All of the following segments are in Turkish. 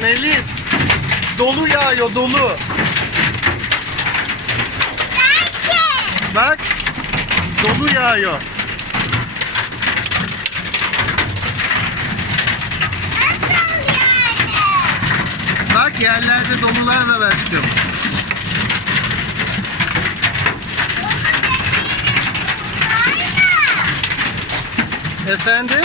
Melis. Dolu yağıyor dolu. Bak. Dolu yağıyor. Bak yerlerde dolular var aşkım. Efendim?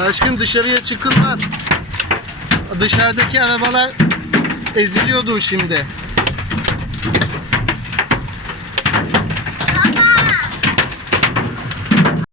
Aşkım dışarıya çıkılmaz. Dışarıdaki arabalar eziliyordu şimdi.